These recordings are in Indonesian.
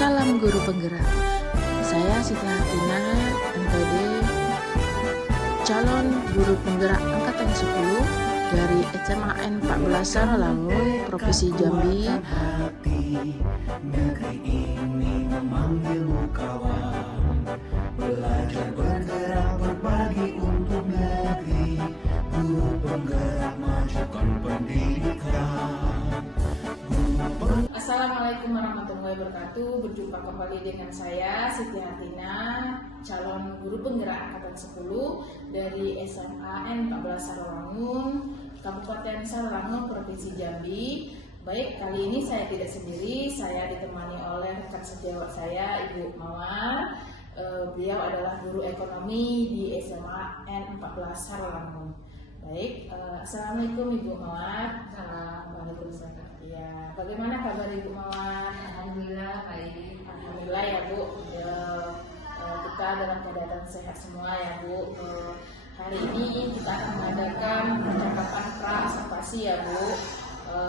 Salam Guru Penggerak. Saya Siti Hatina, MPD, calon Guru Penggerak Angkatan 10 dari SMAN 14 Saralangun, Provinsi Jambi. Negeri ini memanggilmu kawan, belajar bergerak berbagi untuk negeri. Guru Penggerak majukan pendidikan. Assalamualaikum warahmatullahi wabarakatuh. Berjumpa kembali dengan saya Siti Hatina, calon Guru Penggerak Angkatan 10 dari SMAN 14 Saralangun, Kabupaten Saralangun, Provinsi Jambi. Baik, kali ini saya tidak sendiri, saya ditemani oleh rekan sejawat saya, Ibu Mawar. Beliau adalah guru ekonomi di SMAN 14 Saralangun. Baik, Assalamualaikum Ibu Mawar. Waalaikumsalam. Ya, bagaimana kabar Ibu Mawar? Alhamdulillah baik. Alhamdulillah ya Bu. Kita dalam keadaan sehat semua ya Bu. Hari ini kita akan mengadakan percakapan pra-observasi ya Bu.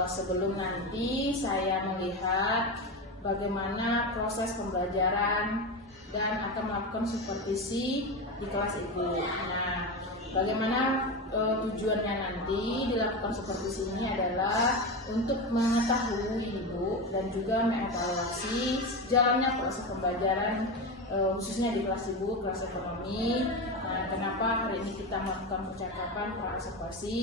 Sebelum nanti saya melihat bagaimana proses pembelajaran dan akan melakukan supervisi di kelas Ibu. Nah, bagaimana tujuannya nanti dilakukan supervisi ini adalah untuk mengetahui Ibu dan juga mengevaluasi jalannya proses pembelajaran khususnya di kelas Ibu, kelas ekonomi. Nah, kenapa hari ini kita melakukan percakapan pra-observasi?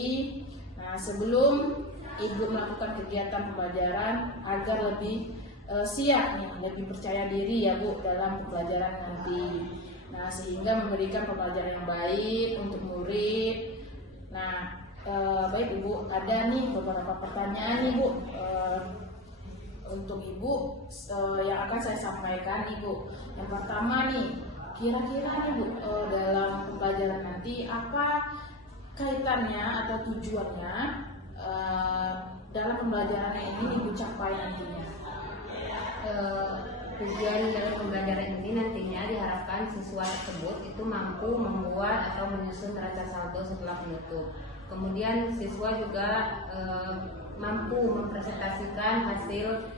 Nah, sebelum Ibu melakukan kegiatan pembelajaran agar lebih siap nih, lebih percaya diri ya Bu dalam pembelajaran nanti. Nah, sehingga memberikan pembelajaran yang baik untuk murid. Nah, baik Ibu, ada nih beberapa pertanyaan nih Bu untuk Ibu yang akan saya sampaikan Ibu. Yang pertama nih, kira-kira nih Bu, dalam pembelajaran nanti apa kaitannya atau tujuannya dalam pembelajaran ini Ibu capai nantinya? Tujuan dalam pembelajaran ini nantinya diharapkan siswa tersebut itu mampu membuat atau menyusun neraca saldo setelah penutup. Kemudian siswa juga mampu mempresentasikan hasil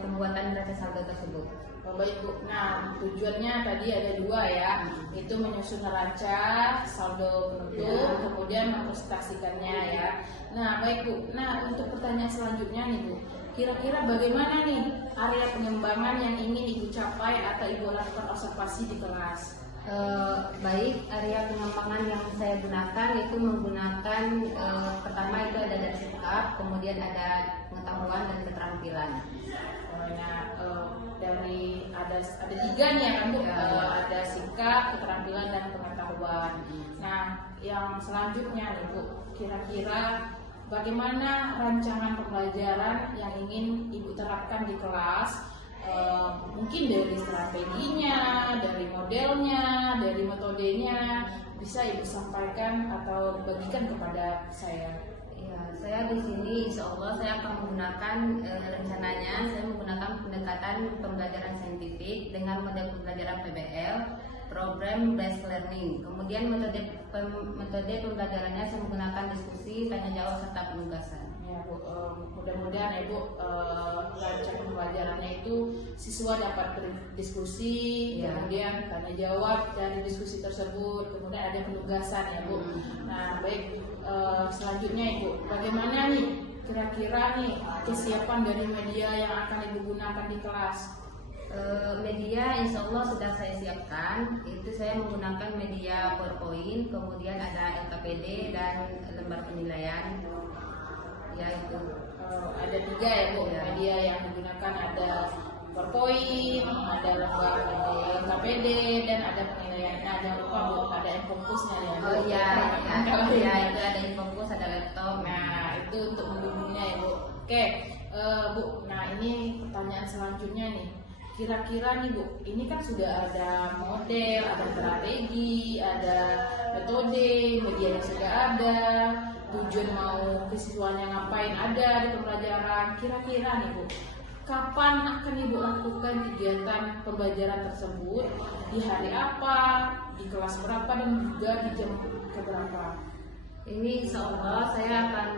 pembuatan neraca saldo tersebut. Baik Bu. Nah, tujuannya tadi ada dua ya, itu menyusun neraca saldo penutup, kemudian mempresentasikannya ya. Nah, baik Bu. Nah, untuk pertanyaan selanjutnya nih Bu, kira-kira bagaimana nih area pengembangan yang ingin Ibu capai atau Ibu lakukan observasi di kelas? Baik, area pengembangan yang saya gunakan itu menggunakan pertama itu ada dari sikap, kemudian ada pengetahuan dan keterampilan. Dari ada tiga nih ya kan Bu, ada sikap, keterampilan dan pengetahuan. Nah, yang selanjutnya nih Bu, kira-kira bagaimana rancangan pembelajaran yang ingin Ibu terapkan di kelas? Mungkin dari strateginya, dari modelnya, dari metodenya, bisa Ibu sampaikan atau bagikan kepada saya. Ya, saya di sini insya Allah saya akan menggunakan rencananya saya menggunakan pendekatan pembelajaran saintifik dengan model pembelajaran PBL, program based learning. Kemudian metode pembelajarannya saya menggunakan diskusi, tanya jawab serta penugasan. Ya Bu, mudah-mudahan ya Bu, rancangan pembelajarannya itu siswa dapat berdiskusi, ya, kemudian tanya jawab dari diskusi tersebut, kemudian ada penugasan ya Bu. Nah, baik, selanjutnya Ibu, bagaimana nih kira-kira nih kesiapan dari media yang akan Ibu gunakan di kelas? Media insya Allah sudah saya siapkan. Itu saya menggunakan media PowerPoint, kemudian ada LKPD dan lembar penilaian. Ya itu. Ada tiga ya Bu, ya, media yang digunakan ada PowerPoint, ada lembar LKPD dan ada penilaian. Nah, jangan lupa Bu, ada Infocusnya ya. Oh iya, ya itu ada Infocus, ada laptop. Nah, itu untuk mendukungnya ya Bu. Oke, Bu. Nah, ini pertanyaan selanjutnya nih. Kira-kira nih Bu, ini kan sudah ada model, ada strategi, ada metode, medianya sudah ada, tujuan mau siswanya ngapain ada di pembelajaran. Kira-kira nih Bu, kapan akan Ibu lakukan kegiatan pembelajaran tersebut? Di hari apa? Di kelas berapa dan juga di jam keberapa? Ini insya Allah saya akan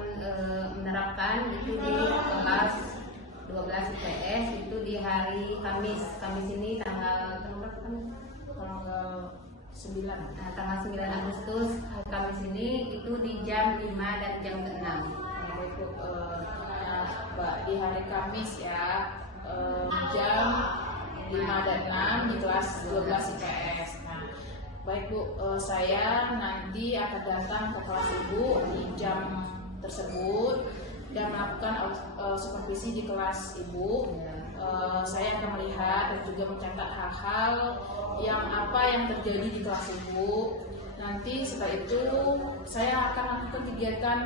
menerapkan itu di kelas 12 IPS itu di hari Kamis ini tanggal berapa kan? Tanggal 9. Nah, tanggal 9 Agustus hari Kamis ini itu di jam 5 dan jam 6. Baik Bu, Mbak, di hari Kamis ya, jam 5 dan 6 di kelas 12 IPS. Nah, baik Bu, saya nanti akan datang ke kelas Ibu di jam tersebut dan melakukan supervisi di kelas Ibu. Saya akan melihat dan juga mencatat hal-hal yang terjadi di kelas Ibu. Nanti setelah itu saya akan lakukan kegiatan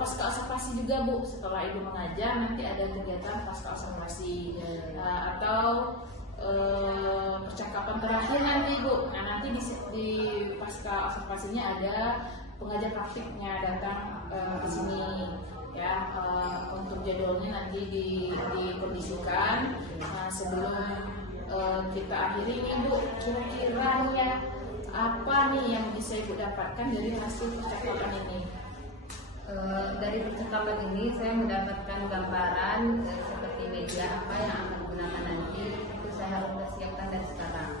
pasca observasi juga Bu. Setelah Ibu mengajar nanti ada kegiatan pasca observasi atau percakapan terakhir nanti Bu. Nah, nanti di pasca observasinya ada pengajar praktiknya datang ke sini ya. Untuk jadwalnya nanti dikondisikan. Nah, sebelum kita akhiri nih Bu, kira-kira ya apa nih yang bisa Ibu dapatkan dari hasil percakapan ini? Dari percakapan ini saya mendapatkan gambaran seperti media apa yang akan digunakan nanti, itu saya harus persiapkan dari sekarang.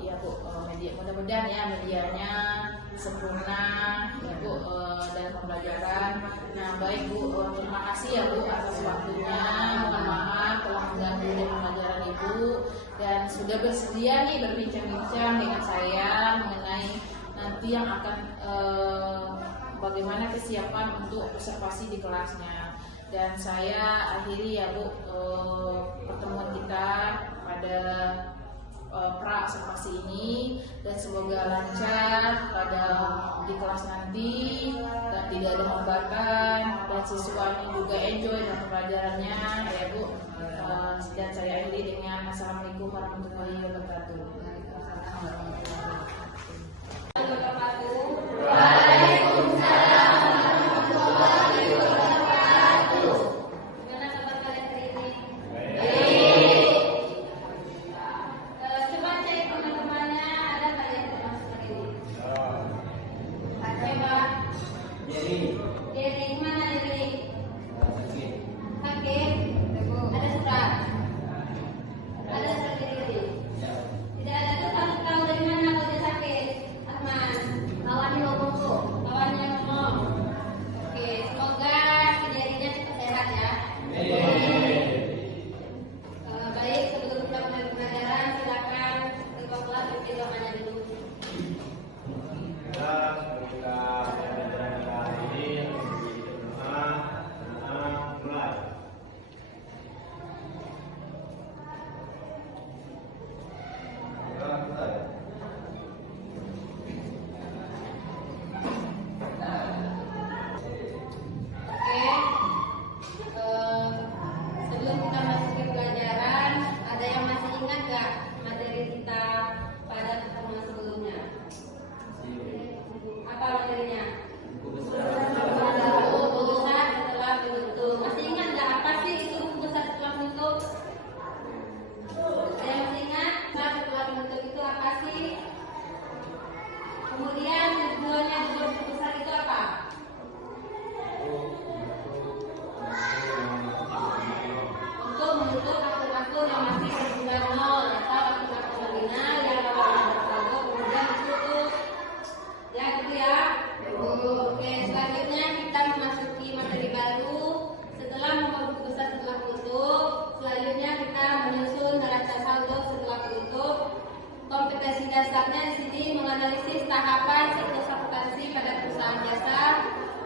Iya Bu, media, mudah-mudahan ya medianya sempurna ya Bu, dalam pembelajaran. Nah baik Bu, terima kasih ya Bu atas waktunya. Mohon maaf telah mengganggu dalam pembelajaran Ibu dan sudah bersedia nih berbincang-bincang dengan saya mengenai nanti yang akan bagaimana kesiapan untuk observasi di kelasnya. Dan saya akhiri ya Bu pertemuan kita pada pra observasi ini, dan semoga lancar pada di kelas nanti dan tidak ada hambatan dan siswanya juga enjoy dengan pembelajarannya ya Bu. Dan saya akhiri dengan Assalamualaikum warahmatullahi wabarakatuh. Kompetensi dasarnya di sini menganalisis tahapan siklus akuntansi pada perusahaan jasa.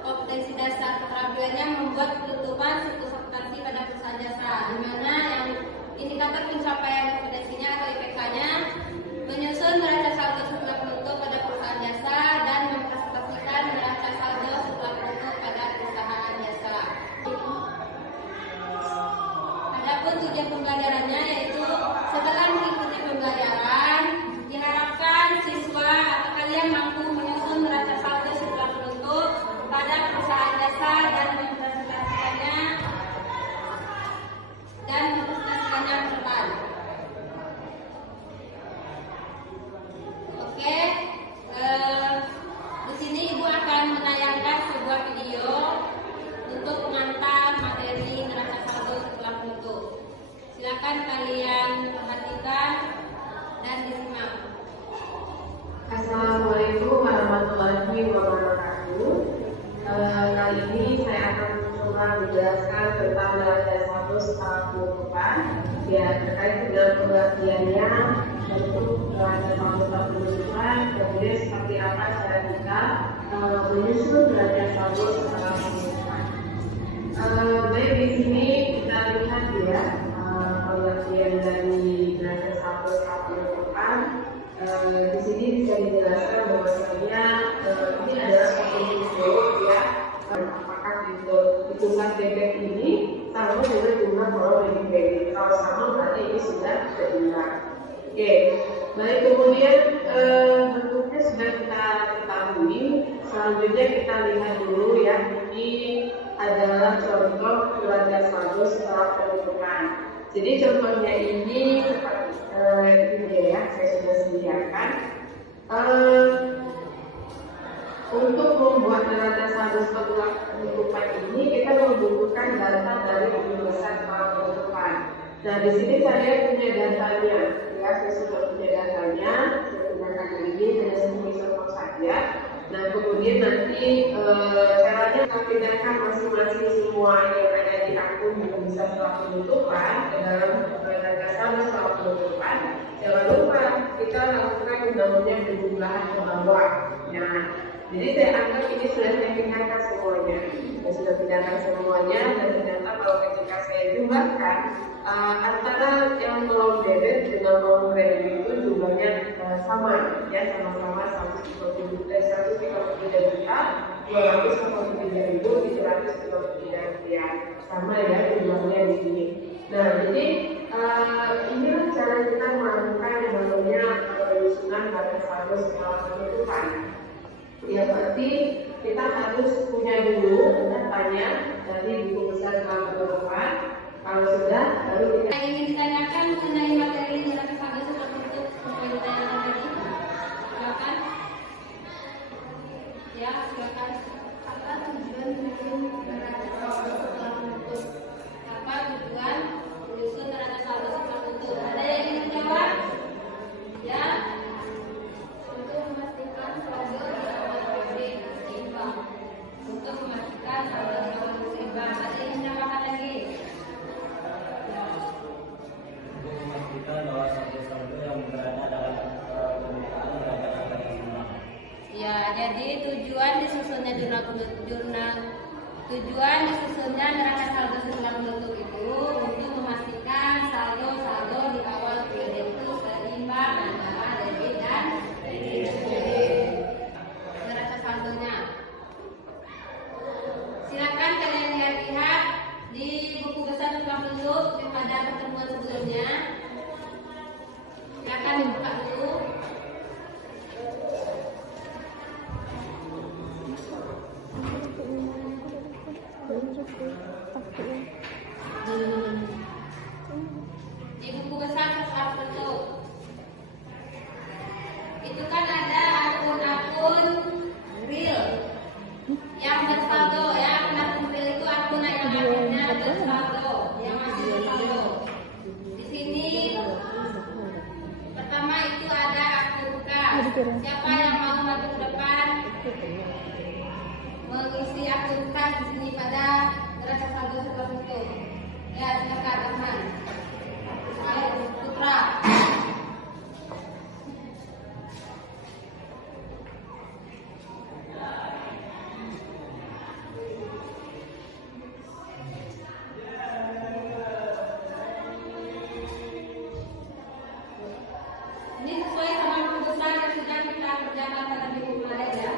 Kompetensi dasar keterampilannya membuat penutupan siklus akuntansi pada perusahaan jasa, di mana yang indikator pencapaian kompetensinya atau IPK-nya menyusun neraca saldo setelah penutup pada perusahaan jasa dan mempresentasikan neraca saldo setelah penutup pada perusahaan jasa. Adapun tujuan pembelajarannya yaitu setelah mengikuti pembelajaran diharapkan siswa atau kalian mampu menyusun neraca saldo setelah penutup pada perusahaan jasa dan mempresentasikannya ke depan. wabarakatuh. Kali ini saya akan mencoba menjelaskan tentang neraca saldo secara penutupan, ya terkait dengan pengertiannya, bentuk neraca saldo secara penutupan, kemudian seperti apa cara kita menyusun neraca saldo secara penutupan. Baik, di sini kita lihat ya pengertian dari neraca saldo secara penutupan. Di sini bisa dijelaskan bahwasanya ini adalah satu info ya, apakah hitungan debit ini sama dengan jumlah kalau lebih debit. Kalau sama berarti ini sudah seimbang. Oke, baik, kemudian bentuknya sudah kita ketahui. Selanjutnya kita lihat dulu ya, ini adalah contoh neraca saldo secara penutupan. Jadi contohnya ini seperti ini ya, saya sudah sediakan. Untuk membuat neraca saldo secara penutupan ini kita membutuhkan data dari buku besar secara penutupan. Nah, di sini saya punya datanya, ya saya sudah punya datanya. Saya gunakan ini hanya contoh saja. Nah, kemudian nanti caranya kita pindahkan masing-masing semua yang ada di akun buku besar secara penutupan ke dalam neraca saldo secara penutupan. Jangan lupa kita lakukan namanya penjumlahan ke bawah. Nah, jadi saya anggap ini sudah saya pindahkan semuanya. Saya sudah pindahkan semuanya dan ternyata kalau ketika saya jumlahkan antara yang loan debit dengan loan credit itu jumlahnya sama ya, sama-sama 133 juta 243.753 rupiah, sama ya jumlahnya di sini. Nah, jadi inilah cara kita melakukan yang namanya penyusunan neraca saldo secara penutupan. Ya, berarti kita harus punya dulu datanya dari buku besar secara penutupan. Kalau sudah, baru kita ingin ditanyakan mengenai materi neraca saldo secara penutup sesuai ditanyakan tadi. Silakan. Ya, silakan. Apa tujuan menyusun neraca saldo secara penutup? Apa tujuan menyusun neraca saldo secara penutup? Ada yang ingin menjawab? Ya. Untuk memastikan saldo di awal kredit seimbang. Untuk memastikan saldo di awal seimbang. Ada yang menambahkan lagi? Memastikan bahwa saldo yang berada dalam pembukaan berada dalam seimbang. Ya, jadi tujuan disusunnya neraca saldo setelah penutup itu untuk memastikan saldo di awal kredit itu seimbang antara debit dan kredit. Neraca saldonya. Silakan kalian lihat di buku besar setelah penutup pada pertemuan sebelumnya. Silakan dibuka dulu. Di buku besar setelah penutup itu kan ada akun-akun real yang bersaldo ya. Akun real itu akun yang akunnya bersaldo, yang masih bersaldo. Di sini pertama itu ada akun K. Siapa yang mau maju ke depan mengisi akun K di sini pada neraca saldo setelah penutup? Ya, silakan teman. Ayo, Putra. Ini sesuai sama keputusan yang sudah kita kerjakan pada minggu kemarin ya.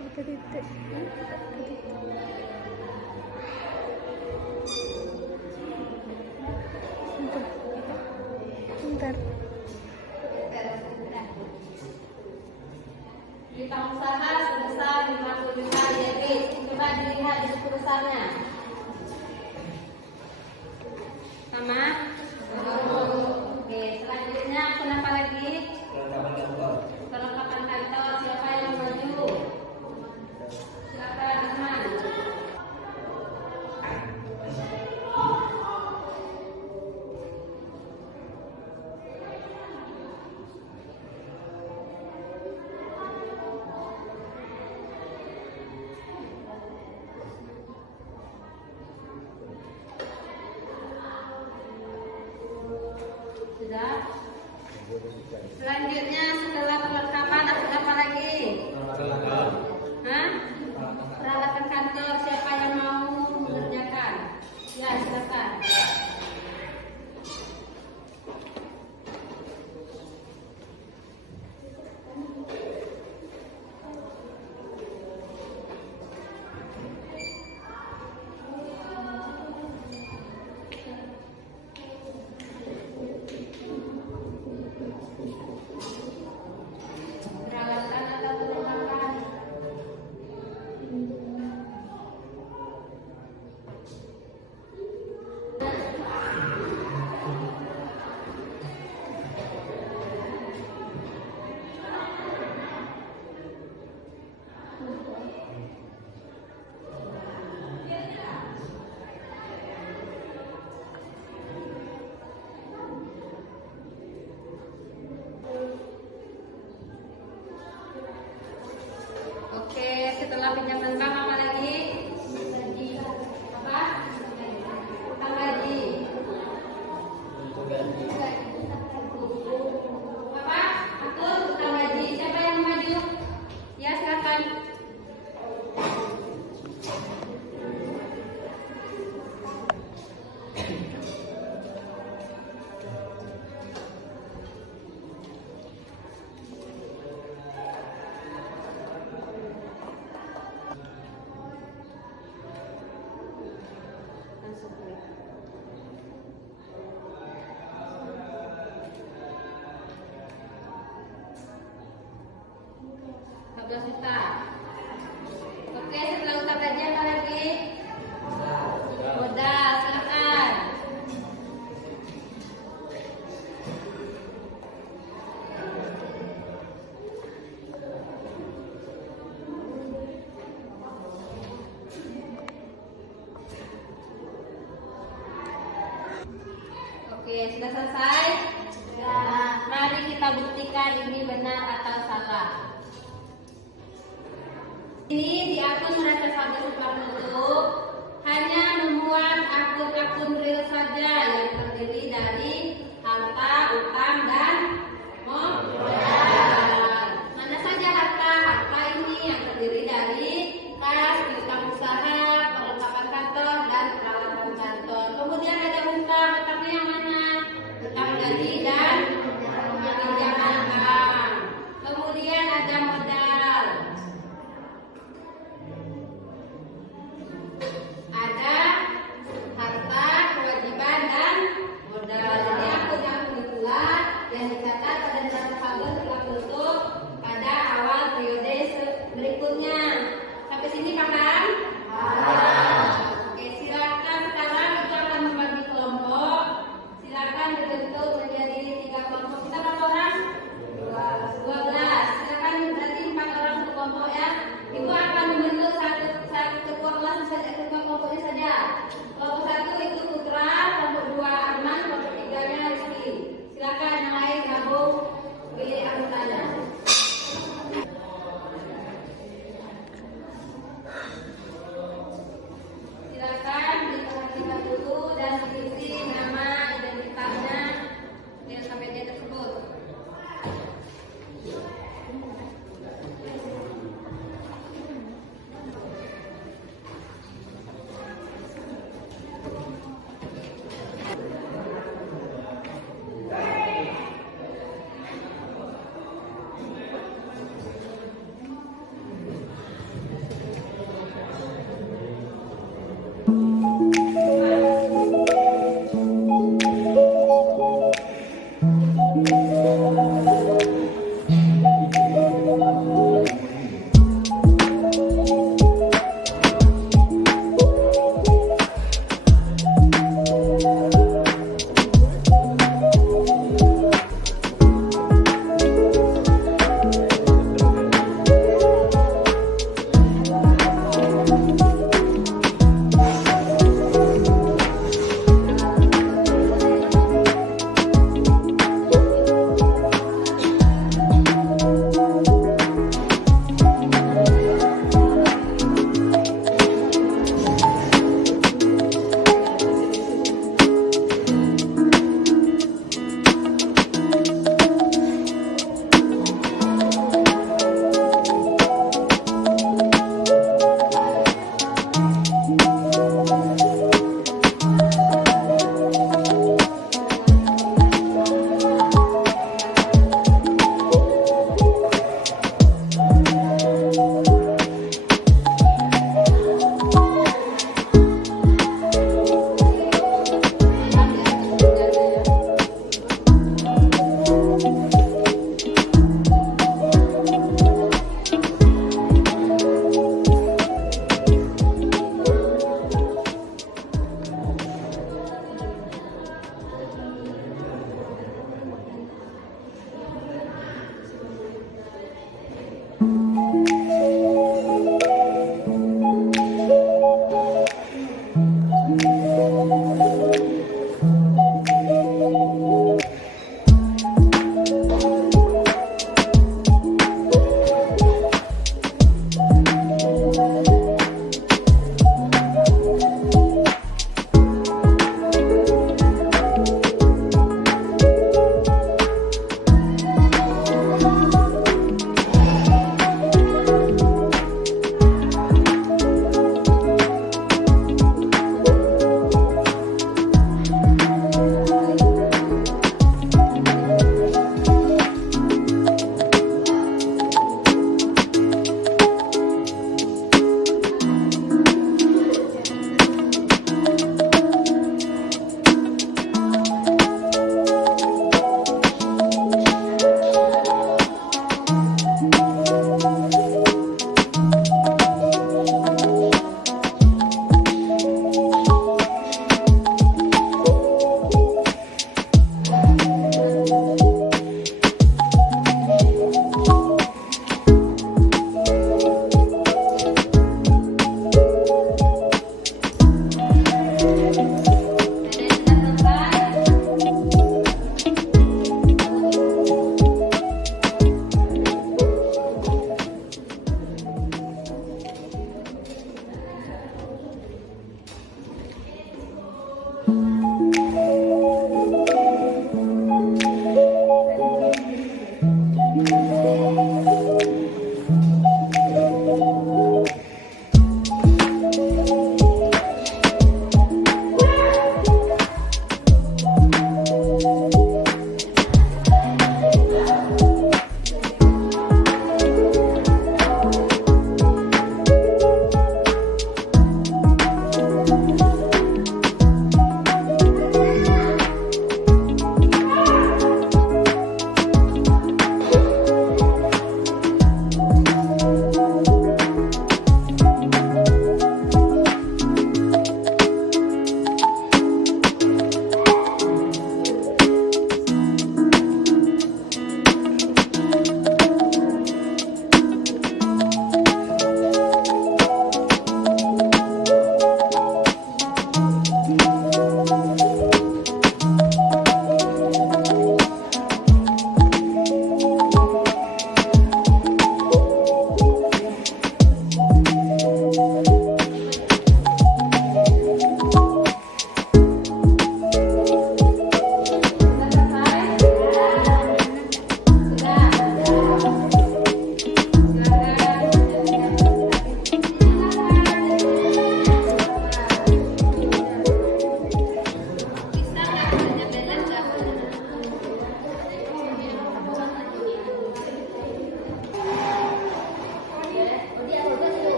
pakai titik. Bentar. Kita usaha sebesar 50 juta YB. Coba dilihat di buku besarnya. Sama? Oke, selanjutnya kenapa lagi? Perlengkapan kantor. Siapa yang maju? Silakan, teman. Sudah. Selanjutnya setelah perlengkapan ada apa lagi? Hah? Peralatan kantor. Siapa yang mau mengerjakan? Ya, silakan. Peralatan atau perlengkapan? Oke, setelah pinjaman bank apa lagi? Apa? Utang gaji. Apa? Atur utang gaji. Siapa yang maju? Ya, silakan. Langsung klik. Rp14 juta. Oke, setelah utang gaji apa lagi? Modal, silakan. Oke, sudah selesai? Sudah. Mari kita buktikan ini benar atau salah. Ini di akun Raja Sabda Suparno hanya memuat akun-akun real saja yang terdiri dari harta, utang, dan modal. Mana saja harta? Harta ini yang terdiri dari kas, piutang usaha, perlengkapan kantor, dan peralatan kantor. Kemudian ada utang. Utangnya yang mana? Utang gaji dan pinjaman bank. Kemudian ada modal. Ada harta, kewajiban, dan modal. Jadi akun-akun itulah yang dicatat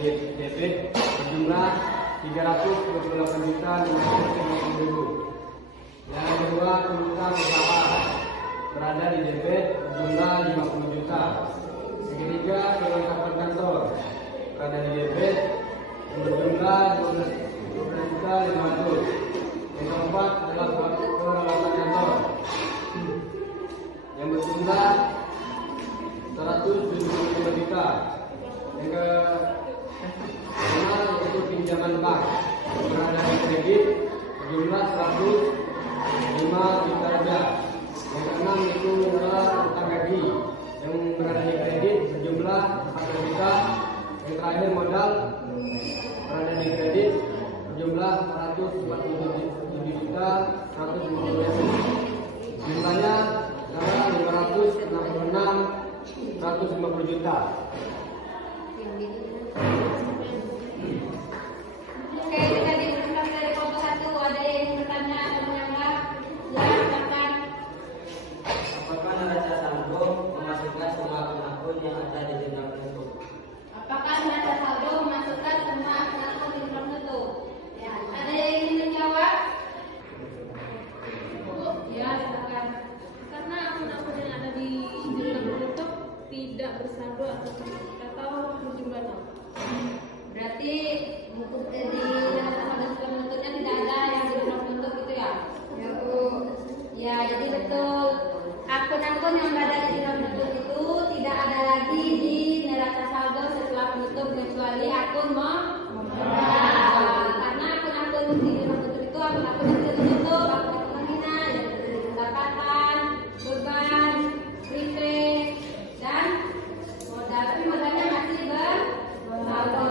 debit berjumlah 328.550.000. Yang kedua, piutang usaha berada di debit berjumlah 50 juta. Yang ketiga, kelengkapan kantor berada di debit berjumlah 12.500.000. Yang keempat adalah peralatan kantor yang berjumlah 175 juta. Yang kelima yaitu pinjaman bank berada di kredit berjumlah 105 juta saja. Yang keenam itu adalah utang gaji yang berada di kredit berjumlah 4 juta. Yang terakhir modal berada di kredit berjumlah 147 juta 150.000. Jumlahnya adalah 566.150 juta. Oke, kita dipersilakan dari kelompok 1. Ada yang ingin bertanya atau menambah? Ya, silakan. Apakah neraca saldo memasukkan semua akun-akun yang ada di jurnal penutup? Apakah neraca saldo memasukkan semua akun-akun di jurnal penutup? Ya, ada yang ingin menjawab? Ya, silakan. Karena akun-akun yang ada di jurnal penutup tidak bersaldo atau berjumlah nol. Berarti buku di neraca saldo penutupnya tidak ada yang di jurnal penutup itu ya? Ya, Bu. Ya, jadi betul. Akun-akun yang berada di jurnal penutup itu tidak ada lagi di neraca saldo setelah penutup kecuali akun modal. Karena akun-akun di jurnal penutup itu akun-akun yang tertutup, akun-akun nominal yang terdiri dari pendapatan, beban, prepaid, dan modal. Tapi modalnya masih bersaldo.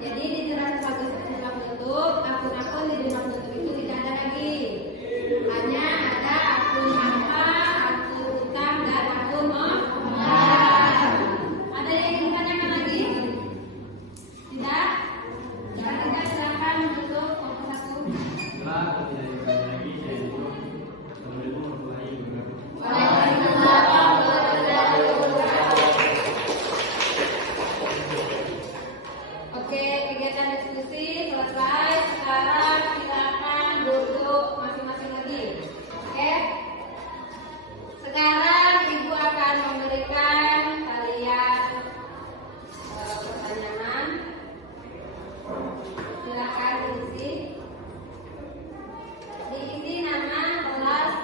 Jadi di neraca saldo setelah penutup, akun-akun di jurnal penutup itu tidak ada lagi. Hanya ada akun apa, akun utang, dan akun modal. Ada yang ingin ditanyakan lagi? Tidak? Jika tidak, silakan untuk kelompok 1. Setelah tidak ditanya lagi, saya tutup. Assalamualaikum warahmatullahi wabarakatuh. Waalaikumsalam warahmatullahi wabarakatuh. Oke, kegiatan diskusi selesai. Sekarang silakan duduk masing-masing lagi. Oke. Sekarang Ibu akan memberikan kalian pertanyaan. Silakan diisi. Diisi nama, kelas,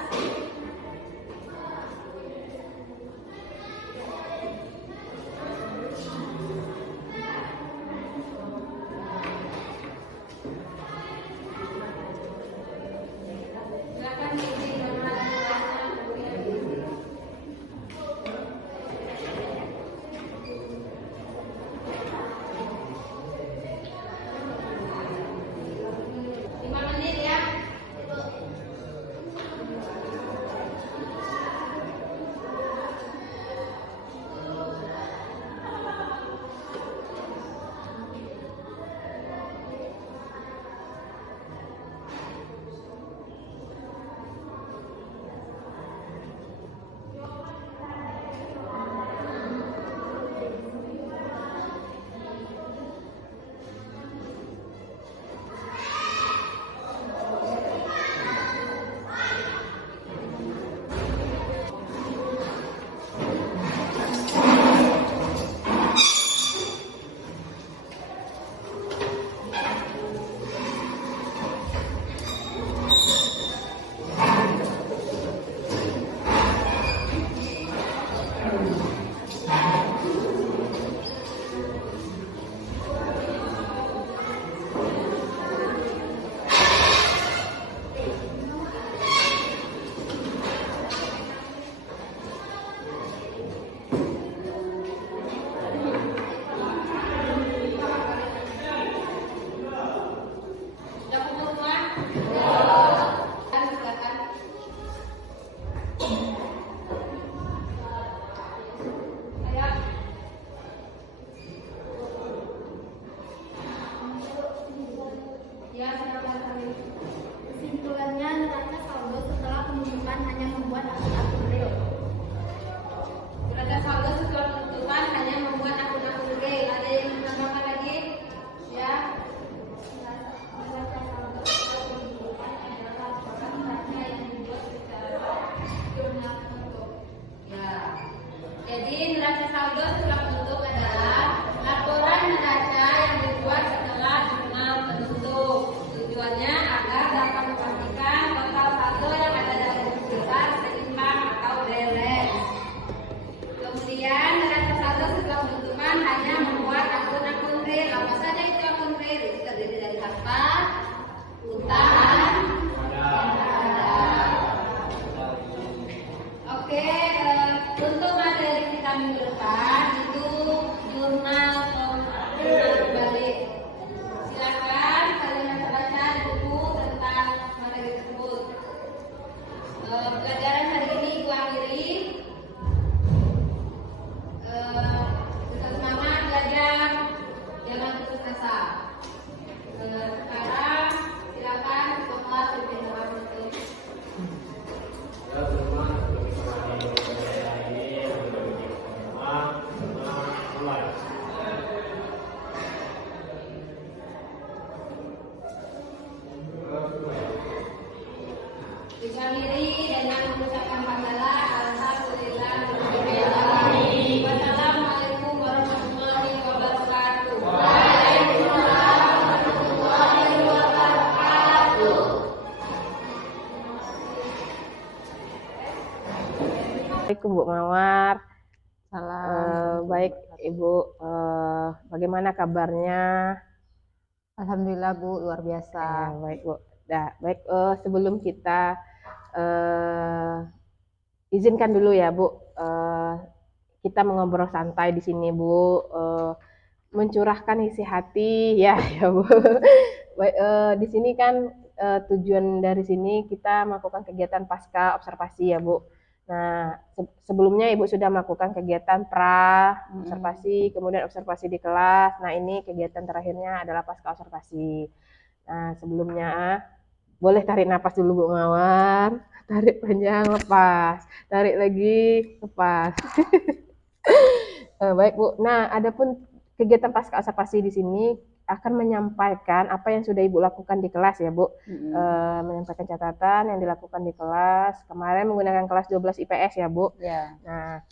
Assalamualaikum Bu Mawar. Salam. Baik Ibu, bagaimana kabarnya? Alhamdulillah Bu, luar biasa. Baik Bu. Baik, sebelum kita izinkan dulu ya Bu, kita mengobrol santai di sini Bu, mencurahkan isi hati ya ya Bu. Baik, di sini kan tujuan dari sini kita melakukan kegiatan pasca observasi ya Bu. Nah, sebelumnya Ibu sudah melakukan kegiatan pra observasi, kemudian observasi di kelas. Nah, ini kegiatan terakhirnya adalah pasca observasi. Nah, sebelumnya boleh tarik napas dulu Bu Mawar. Tarik panjang, lepas. Tarik lagi, lepas. Baik Bu. Nah, adapun kegiatan pasca observasi di sini akan menyampaikan apa yang sudah Ibu lakukan di kelas ya Bu. Menyampaikan catatan yang dilakukan di kelas. Kemarin menggunakan kelas 12 IPS ya Bu. Ya. Nah,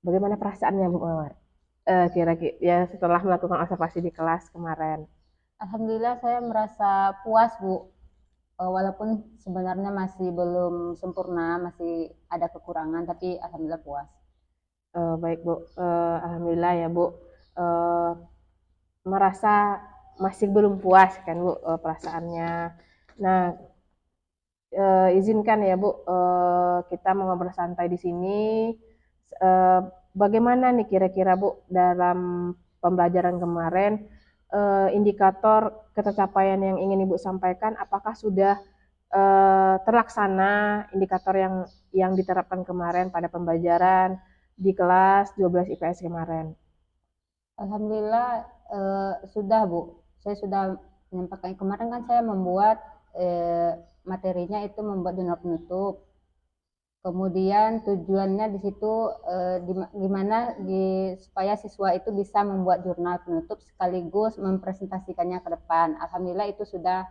bagaimana perasaannya Bu Mawar? Kira-kira ya setelah melakukan observasi di kelas kemarin. Alhamdulillah saya merasa puas Bu. Walaupun sebenarnya masih belum sempurna, masih ada kekurangan, tapi alhamdulillah puas. Baik Bu, alhamdulillah ya Bu. Merasa masih belum puas kan Bu perasaannya. Nah, izinkan ya Bu, kita mengobrol santai di sini. Bagaimana nih kira-kira Bu dalam pembelajaran kemarin, indikator ketercapaian yang ingin Ibu sampaikan, apakah sudah terlaksana indikator yang diterapkan kemarin pada pembelajaran di kelas 12 IPS kemarin? Alhamdulillah sudah Bu. Saya sudah menyampaikan kemarin kan saya membuat materinya itu membuat jurnal penutup. Kemudian tujuannya di situ gimana supaya siswa itu bisa membuat jurnal penutup sekaligus mempresentasikannya ke depan. Alhamdulillah itu sudah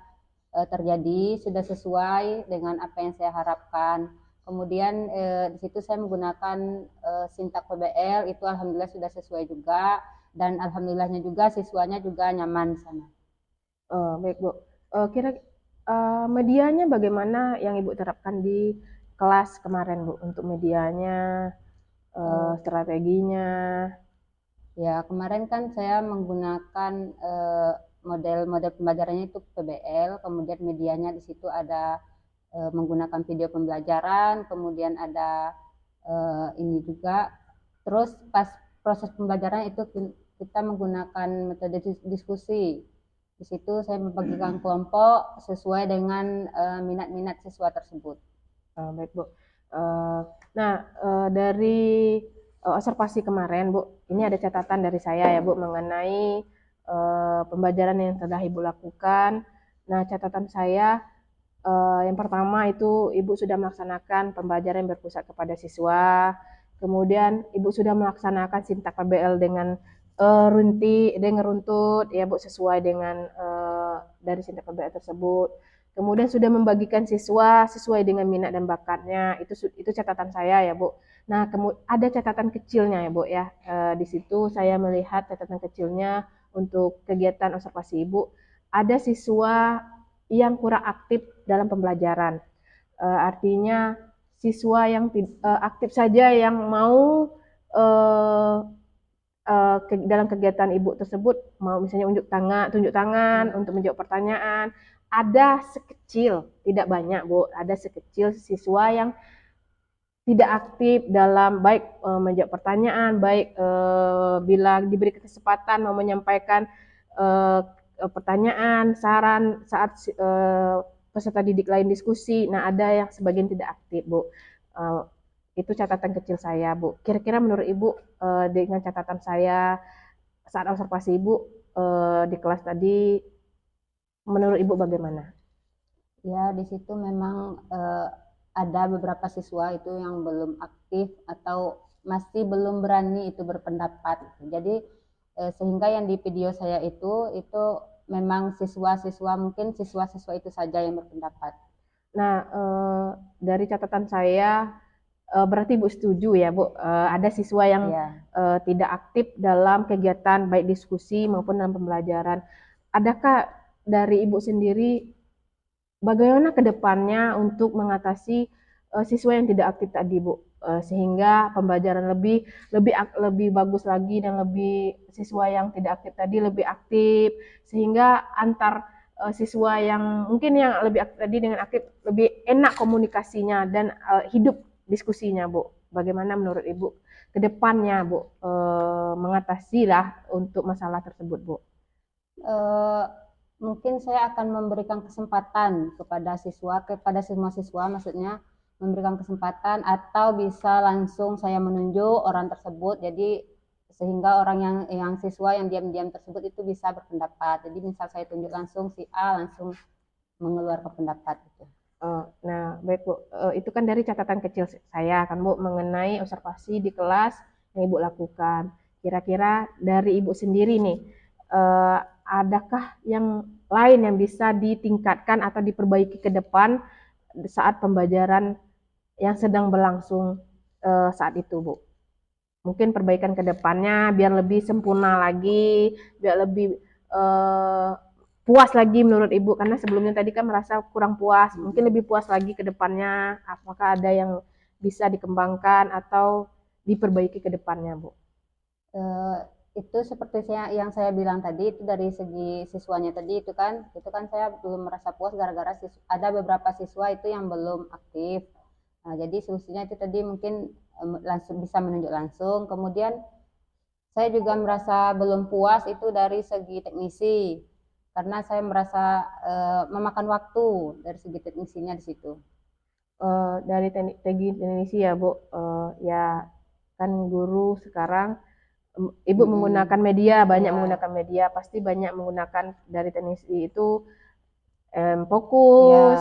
terjadi, sudah sesuai dengan apa yang saya harapkan. Kemudian di situ saya menggunakan sintak PBL, itu alhamdulillah sudah sesuai juga, dan alhamdulillahnya juga siswanya juga nyaman di sana. Baik Bu, medianya bagaimana yang Ibu terapkan di kelas kemarin Bu, untuk medianya, strateginya? Ya, kemarin kan saya menggunakan model pembelajarannya itu PBL, kemudian medianya di situ ada menggunakan video pembelajaran, kemudian ada ini juga. Terus pas proses pembelajaran itu kita menggunakan metode diskusi. Di situ saya membagikan kelompok sesuai dengan minat-minat siswa tersebut. Baik Bu. Nah, dari observasi kemarin Bu, ini ada catatan dari saya ya Bu mengenai pembelajaran yang telah Ibu lakukan. Nah, catatan saya yang pertama itu Ibu sudah melaksanakan pembelajaran yang berpusat kepada siswa. Kemudian Ibu sudah melaksanakan sintak PBL dengan runtut ya Bu, sesuai dengan dari sintak PBL tersebut. Kemudian sudah membagikan siswa sesuai dengan minat dan bakatnya. Itu catatan saya ya Bu. Nah, ada catatan kecilnya ya Bu ya. Di situ saya melihat catatan kecilnya untuk kegiatan observasi Ibu. Ada siswa yang kurang aktif dalam pembelajaran. Artinya siswa yang aktif saja yang mau dalam kegiatan Ibu tersebut, mau misalnya tunjuk tangan untuk menjawab pertanyaan. Ada sekecil, tidak banyak Bu, ada sekecil siswa yang tidak aktif dalam baik menjawab pertanyaan, baik bila diberi kesempatan mau menyampaikan pertanyaan, saran saat peserta didik lain diskusi. Nah, ada yang sebagian tidak aktif Bu. Itu catatan kecil saya Bu. Kira-kira menurut Ibu dengan catatan saya saat observasi Ibu di kelas tadi, menurut Ibu bagaimana? Ya, di situ memang ada beberapa siswa itu yang belum aktif atau masih belum berani itu berpendapat. Jadi sehingga yang di video saya itu memang mungkin siswa-siswa itu saja yang berpendapat. Nah, dari catatan saya berarti Ibu setuju ya Bu, ada siswa yang tidak aktif dalam kegiatan baik diskusi maupun dalam pembelajaran. Adakah dari Ibu sendiri bagaimana ke depannya untuk mengatasi siswa yang tidak aktif tadi Bu. Sehingga pembelajaran lebih bagus lagi dan lebih siswa yang tidak aktif tadi lebih aktif, sehingga antar siswa yang mungkin yang lebih aktif tadi dengan aktif lebih enak komunikasinya dan hidup diskusinya Bu. Bagaimana menurut Ibu ke depannya Bu mengatasi lah untuk masalah tersebut Bu? Mungkin saya akan memberikan kesempatan kepada semua siswa maksudnya, memberikan kesempatan atau bisa langsung saya menunjuk orang tersebut, jadi sehingga orang yang siswa yang diam-diam tersebut itu bisa berpendapat. Jadi misal saya tunjuk langsung si A langsung mengeluarkan pendapat gitu. Nah, baik Bu, itu kan dari catatan kecil saya kan Bu mengenai observasi di kelas yang Ibu lakukan. Kira-kira dari Ibu sendiri nih, adakah yang lain yang bisa ditingkatkan atau diperbaiki ke depan saat pembelajaran yang sedang berlangsung saat itu Bu? Mungkin perbaikan ke depannya biar lebih sempurna lagi, biar lebih puas lagi menurut Ibu, karena sebelumnya tadi kan merasa kurang puas, mungkin lebih puas lagi ke depannya, apakah ada yang bisa dikembangkan atau diperbaiki ke depannya Bu? Itu seperti yang saya bilang tadi, itu dari segi siswanya tadi itu kan saya belum merasa puas gara-gara ada beberapa siswa itu yang belum aktif. Nah, jadi solusinya itu tadi mungkin langsung bisa menunjuk langsung. Kemudian saya juga merasa belum puas itu dari segi teknisi, karena saya merasa memakan waktu dari segi teknisinya di situ. Dari teknisi ya Bu, ya kan guru sekarang Ibu menggunakan media, banyak menggunakan media, pasti banyak menggunakan dari teknisi itu fokus,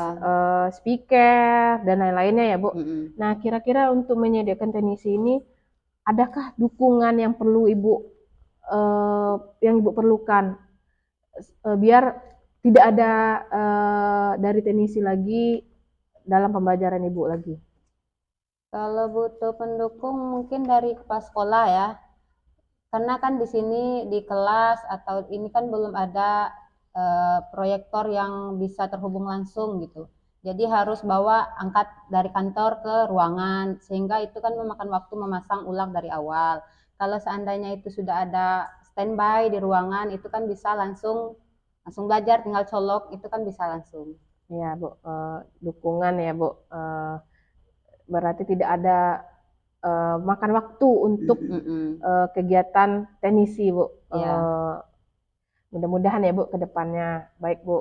speaker, dan lain-lainnya ya Bu. Nah, kira-kira untuk menyediakan teknisi ini, adakah dukungan yang perlu yang Ibu perlukan biar tidak ada dari teknisi lagi dalam pembelajaran Ibu lagi? Kalau butuh pendukung mungkin dari kepala sekolah ya, karena kan di sini di kelas atau ini kan belum ada proyektor yang bisa terhubung langsung gitu. Jadi harus angkat dari kantor ke ruangan, sehingga itu kan memakan waktu memasang ulang dari awal. Kalau seandainya itu sudah ada standby di ruangan, itu kan bisa langsung belajar, tinggal colok, itu kan bisa langsung. Ya Bu, dukungan ya Bu, berarti tidak ada makan waktu untuk kegiatan teknisi Bu. Mudah-mudahan ya Bu ke depannya. Baik Bu,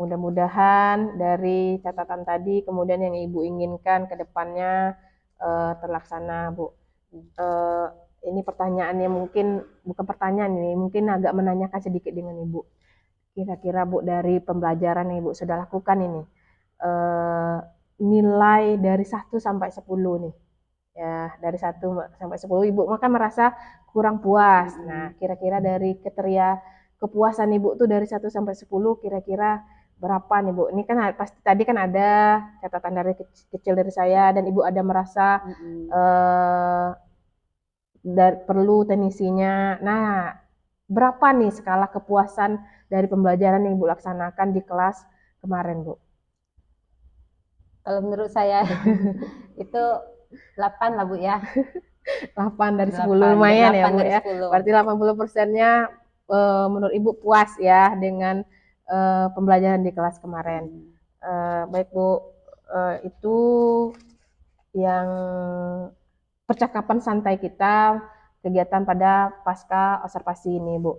mudah-mudahan dari catatan tadi kemudian yang Ibu inginkan ke depannya terlaksana Bu. Ini pertanyaannya mungkin bukan pertanyaan ini, mungkin agak menanyakan sedikit dengan Ibu. Kira-kira Bu dari pembelajaran yang Ibu sudah lakukan ini, nilai dari 1 sampai 10 nih. Ya, dari 1 sampai 10 Ibu maka merasa kurang puas. Nah, kira-kira dari kepuasan Ibu tuh dari 1 sampai 10 kira-kira berapa nih Bu? Ini kan pasti tadi kan ada catatan dari kecil dari saya dan Ibu ada merasa perlu teknisinya. Nah, berapa nih skala kepuasan dari pembelajaran yang Ibu laksanakan di kelas kemarin Bu? Kalau menurut saya itu 8 lah Bu ya. 8 dari 10 lumayan ya Bu ya. 10. Berarti 80%-nya menurut Ibu puas ya dengan pembelajaran di kelas kemarin. Baik Bu, itu yang percakapan santai kita kegiatan pada pasca observasi ini Bu.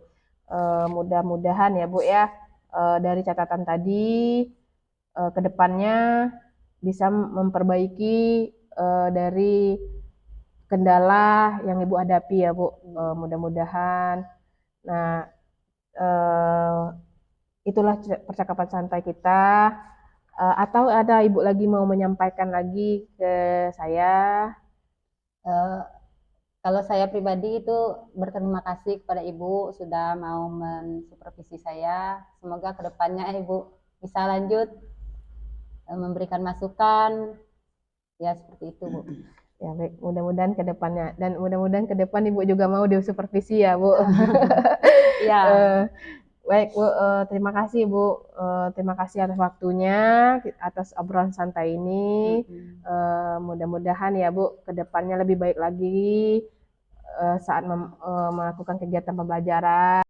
Mudah-mudahan ya Bu ya dari catatan tadi kedepannya bisa memperbaiki dari kendala yang Ibu hadapi ya Bu, mudah-mudahan. Nah, itulah percakapan santai kita. Atau ada Ibu lagi mau menyampaikan lagi ke saya? Kalau saya pribadi itu berterima kasih kepada Ibu sudah mau mensupervisi saya. Semoga kedepannya Ibu bisa lanjut memberikan masukan, ya seperti itu Bu. Ya baik, mudah-mudahan ke depannya dan mudah-mudahan ke depan Ibu juga mau disupervisi ya Bu. Ya. Baik Bu, terima kasih Bu, terima kasih atas waktunya, atas obrolan santai ini. Mudah-mudahan ya Bu, kedepannya lebih baik lagi saat melakukan kegiatan pembelajaran.